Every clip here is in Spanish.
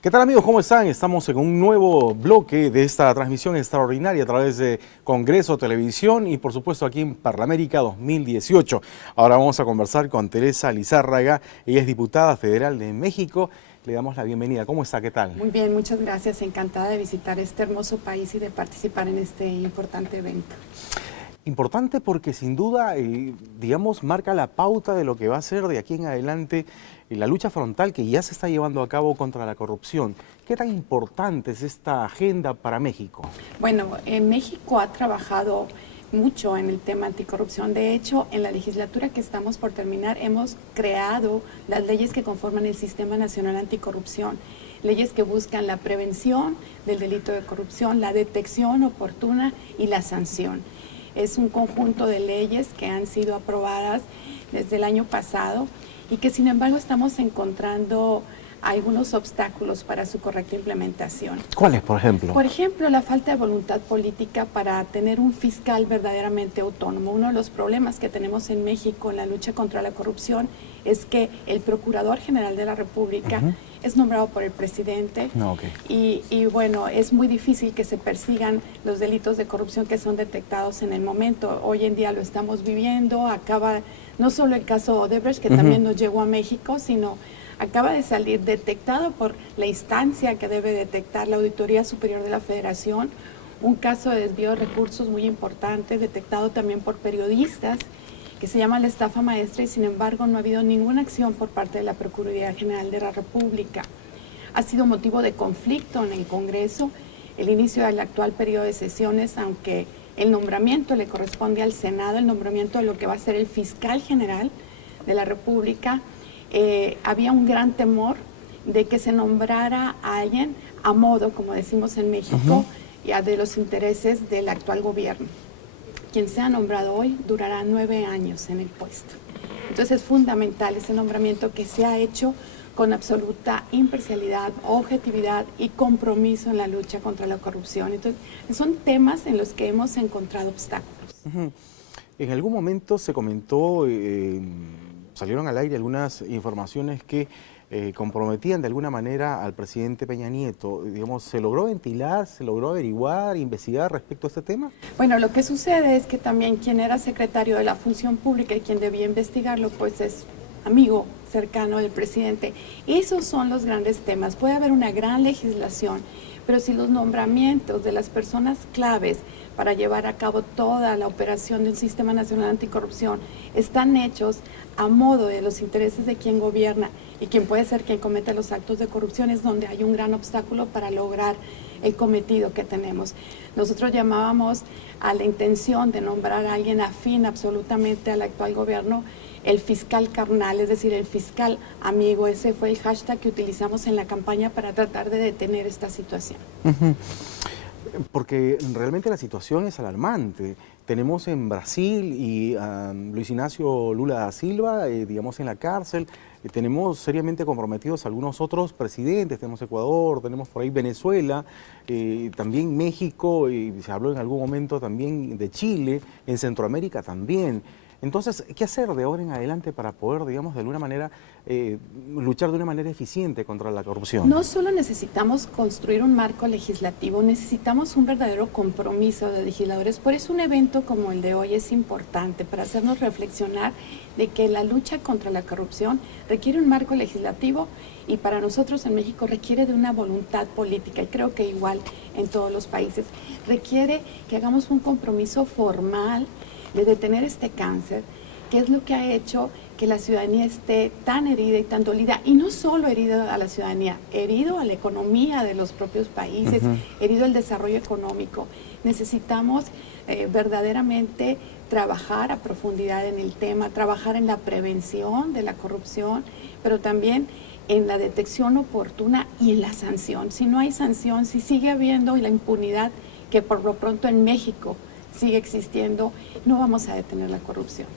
¿Qué tal amigos? ¿Cómo están? Estamos en un nuevo bloque de esta transmisión extraordinaria a través de Congreso, Televisión y por supuesto aquí en Parlamérica 2018. Ahora vamos a conversar con Teresa Lizárraga, ella es diputada federal de México. Le damos la bienvenida. ¿Cómo está? ¿Qué tal? Muy bien, muchas gracias. Encantada de visitar este hermoso país y de participar en este importante evento. Importante porque sin duda, digamos, marca la pauta de lo que va a ser de aquí en adelante la lucha frontal que ya se está llevando a cabo contra la corrupción. ¿Qué tan importante es esta agenda para México? Bueno, México ha trabajado mucho en el tema anticorrupción. De hecho, en la legislatura que estamos por terminar, hemos creado las leyes que conforman el Sistema Nacional Anticorrupción. Leyes que buscan la prevención del delito de corrupción, la detección oportuna y la sanción. Es un conjunto de leyes que han sido aprobadas desde el año pasado y que sin embargo estamos encontrando algunos obstáculos para su correcta implementación. ¿Cuáles, por ejemplo? Por ejemplo, la falta de voluntad política para tener un fiscal verdaderamente autónomo. Uno de los problemas que tenemos en México en la lucha contra la corrupción es que el Procurador General de la República es nombrado por el presidente y bueno, es muy difícil que se persigan los delitos de corrupción que son detectados en el momento. Hoy en día lo estamos viviendo, acaba no solo el caso Odebrecht, que también nos llegó a México, sino acaba de salir detectado por la instancia que debe detectar la Auditoría Superior de la Federación, un caso de desvío de recursos muy importante, detectado también por periodistas, que se llama la estafa maestra y sin embargo no ha habido ninguna acción por parte de la Procuraduría General de la República. Ha sido motivo de conflicto en el Congreso el inicio del actual periodo de sesiones, aunque el nombramiento le corresponde al Senado, el nombramiento de lo que va a ser el fiscal general de la República. Había un gran temor de que se nombrara a alguien a modo, como decimos en México, y de los intereses del actual gobierno. Quien sea nombrado hoy durará 9 años en el puesto. Entonces es fundamental ese nombramiento que se ha hecho con absoluta imparcialidad, objetividad y compromiso en la lucha contra la corrupción. Entonces son temas en los que hemos encontrado obstáculos. En algún momento se comentó, salieron al aire algunas informaciones que comprometían de alguna manera al presidente Peña Nieto. Digamos, ¿se logró ventilar, se logró averiguar, investigar respecto a este tema? Bueno, lo que sucede es que también quien era secretario de la Función Pública y quien debía investigarlo, pues es amigo cercano del presidente. Esos son los grandes temas. Puede haber una gran legislación, pero si los nombramientos de las personas claves para llevar a cabo toda la operación de un Sistema Nacional Anticorrupción están hechos a modo de los intereses de quien gobierna y quien puede ser quien cometa los actos de corrupción, es donde hay un gran obstáculo para lograr el cometido que tenemos. Nosotros llamábamos a la intención de nombrar a alguien afín absolutamente al actual gobierno el fiscal carnal, es decir, el fiscal amigo. Ese fue el hashtag que utilizamos en la campaña para tratar de detener esta situación. Porque realmente la situación es alarmante. Tenemos en Brasil y a Luis Ignacio Lula da Silva, digamos, en la cárcel. Tenemos seriamente comprometidos algunos otros presidentes. Tenemos Ecuador, tenemos por ahí Venezuela, también México, y se habló en algún momento también de Chile, en Centroamérica también. Entonces, ¿qué hacer de ahora en adelante para poder, digamos, de alguna manera luchar de una manera eficiente contra la corrupción? No solo necesitamos construir un marco legislativo, necesitamos un verdadero compromiso de legisladores. Por eso un evento como el de hoy es importante para hacernos reflexionar de que la lucha contra la corrupción requiere un marco legislativo y para nosotros en México requiere de una voluntad política y creo que igual en todos los países. Requiere que hagamos un compromiso formal de detener este cáncer, que es lo que ha hecho que la ciudadanía esté tan herida y tan dolida, y no solo herido a la ciudadanía, herido a la economía de los propios países, herido al desarrollo económico. Necesitamos verdaderamente trabajar a profundidad en el tema, trabajar en la prevención de la corrupción, pero también en la detección oportuna y en la sanción. Si no hay sanción, si sigue habiendo la impunidad que por lo pronto en México sigue existiendo, no vamos a detener la corrupción.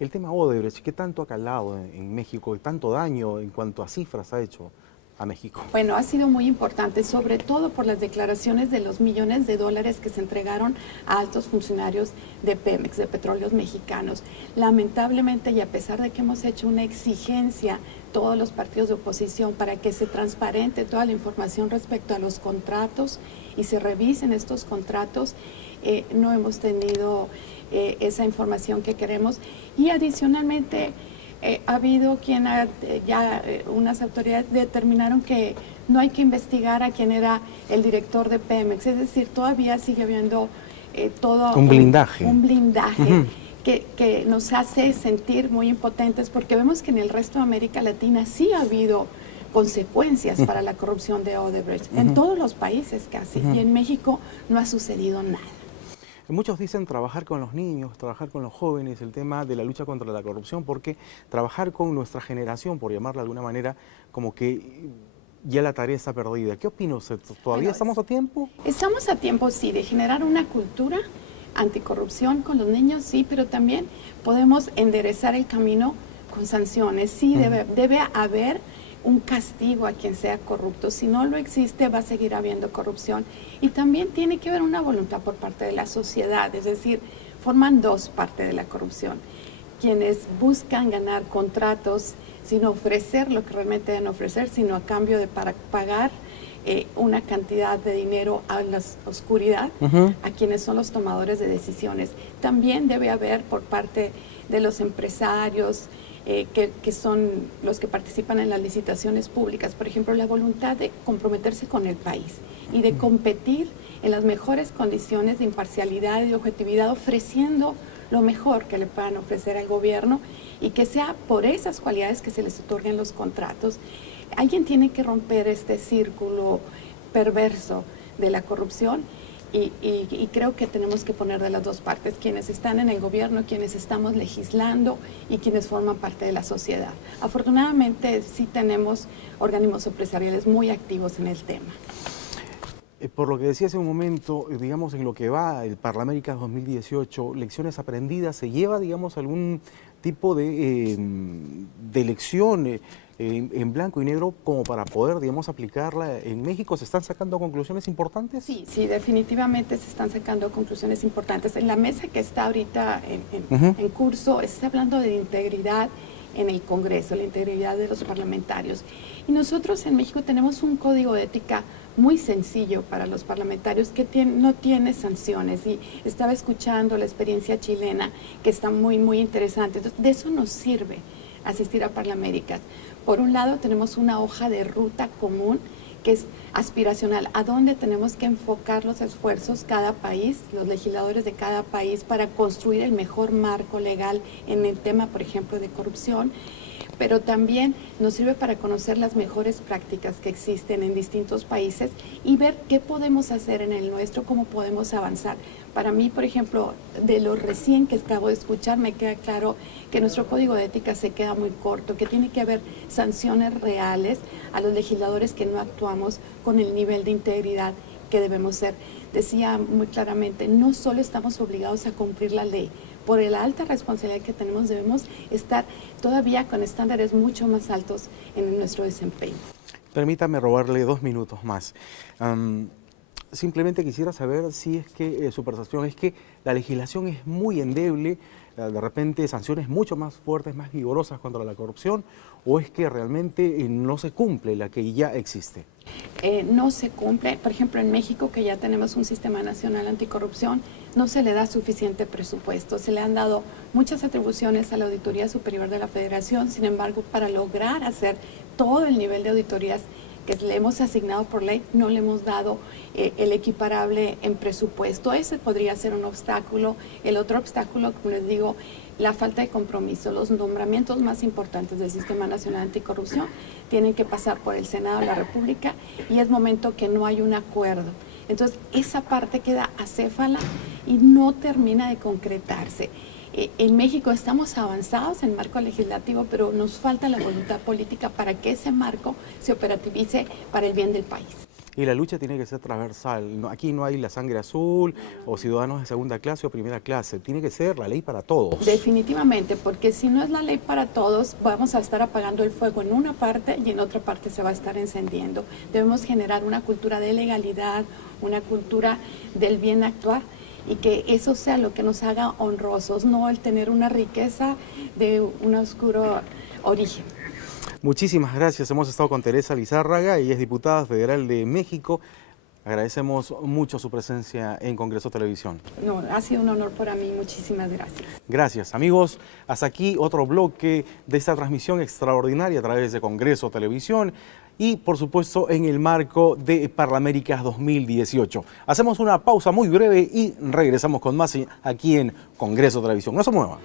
El tema Odebrecht, ¿qué tanto ha calado en México? ¿Qué tanto daño en cuanto a cifras ha hecho? a México? Bueno, ha sido muy importante, sobre todo por las declaraciones de los millones de dólares que se entregaron a altos funcionarios de Pemex, de Petróleos Mexicanos. Lamentablemente, y a pesar de que hemos hecho una exigencia todos los partidos de oposición para que se transparente toda la información respecto a los contratos y se revisen estos contratos, no hemos tenido esa información que queremos. Y adicionalmente, ha habido quien unas autoridades determinaron que no hay que investigar a quien era el director de Pemex, es decir, todavía sigue habiendo todo un blindaje. Un blindaje que nos hace sentir muy impotentes, porque vemos que en el resto de América Latina sí ha habido consecuencias para la corrupción de Odebrecht, en todos los países casi, y en México no ha sucedido nada. Muchos dicen trabajar con los niños, trabajar con los jóvenes, el tema de la lucha contra la corrupción, porque trabajar con nuestra generación, por llamarla de alguna manera, como que ya la tarea está perdida. ¿Qué opina usted? ¿Todavía estamos a tiempo? Estamos a tiempo, sí, de generar una cultura anticorrupción con los niños, sí, pero también podemos enderezar el camino con sanciones. Sí, debe haber un castigo a quien sea corrupto. Si no lo existe, va a seguir habiendo corrupción. Y también tiene que haber una voluntad por parte de la sociedad, es decir, forman dos partes de la corrupción. Quienes buscan ganar contratos sin ofrecer lo que realmente deben ofrecer, sino a cambio de pagar una cantidad de dinero a la oscuridad, a quienes son los tomadores de decisiones. También debe haber por parte de los empresarios, que son los que participan en las licitaciones públicas, por ejemplo, la voluntad de comprometerse con el país y de competir en las mejores condiciones de imparcialidad y de objetividad, ofreciendo lo mejor que le puedan ofrecer al gobierno, y que sea por esas cualidades que se les otorguen los contratos. Alguien tiene que romper este círculo perverso de la corrupción. Y creo que tenemos que poner de las dos partes, quienes están en el gobierno, quienes estamos legislando y quienes forman parte de la sociedad. Afortunadamente sí tenemos organismos empresariales muy activos en el tema. Por lo que decía hace un momento, digamos, en lo que va el Parlaméricas 2018, lecciones aprendidas, ¿se lleva, digamos, algún tipo de lección en blanco y negro como para poder, digamos, aplicarla en México? ¿Se están sacando conclusiones importantes? Sí, sí, definitivamente se están sacando conclusiones importantes. En la mesa que está ahorita en curso, se está hablando de integridad en el Congreso, la integridad de los parlamentarios. Y nosotros en México tenemos un código de ética muy sencillo para los parlamentarios que no tiene sanciones. Y estaba escuchando la experiencia chilena, que está muy, muy interesante. Entonces, de eso nos sirve asistir a Parlaméricas. Por un lado, tenemos una hoja de ruta común que es aspiracional, a dónde tenemos que enfocar los esfuerzos cada país, los legisladores de cada país, para construir el mejor marco legal en el tema, por ejemplo, de corrupción. Pero también nos sirve para conocer las mejores prácticas que existen en distintos países y ver qué podemos hacer en el nuestro, cómo podemos avanzar. Para mí, por ejemplo, de lo recién que acabo de escuchar, me queda claro que nuestro código de ética se queda muy corto, que tiene que haber sanciones reales a los legisladores que no actuamos con el nivel de integridad que debemos ser. Decía muy claramente, no solo estamos obligados a cumplir la ley, por la alta responsabilidad que tenemos, debemos estar todavía con estándares mucho más altos en nuestro desempeño. Permítame robarle 2 minutos más. Simplemente quisiera saber si es que su percepción es que la legislación es muy endeble, de repente sanciones mucho más fuertes, más vigorosas contra la corrupción, o es que realmente no se cumple la que ya existe. No se cumple. Por ejemplo, en México, que ya tenemos un sistema nacional anticorrupción, no se le da suficiente presupuesto. Se le han dado muchas atribuciones a la Auditoría Superior de la Federación. Sin embargo, para lograr hacer todo el nivel de auditorías que le hemos asignado por ley, no le hemos dado el equiparable en presupuesto. Ese podría ser un obstáculo. El otro obstáculo, como les digo, la falta de compromiso. Los nombramientos más importantes del Sistema Nacional Anticorrupción tienen que pasar por el Senado de la República y es momento que no hay un acuerdo. Entonces, esa parte queda acéfala y no termina de concretarse. En México estamos avanzados en el marco legislativo, pero nos falta la voluntad política para que ese marco se operativice para el bien del país. Y la lucha tiene que ser transversal. Aquí no hay la sangre azul o ciudadanos de segunda clase o primera clase. Tiene que ser la ley para todos. Definitivamente, porque si no es la ley para todos, vamos a estar apagando el fuego en una parte y en otra parte se va a estar encendiendo. Debemos generar una cultura de legalidad, una cultura del bien actuar, y que eso sea lo que nos haga honrosos, no el tener una riqueza de un oscuro origen. Muchísimas gracias. Hemos estado con Teresa Lizárraga, ella es diputada federal de México. Agradecemos mucho su presencia en Congreso Televisión. No, ha sido un honor para mí. Muchísimas gracias. Gracias, amigos. Hasta aquí otro bloque de esta transmisión extraordinaria a través de Congreso Televisión y, por supuesto, en el marco de Parlaméricas 2018. Hacemos una pausa muy breve y regresamos con más aquí en Congreso Televisión. No se muevan.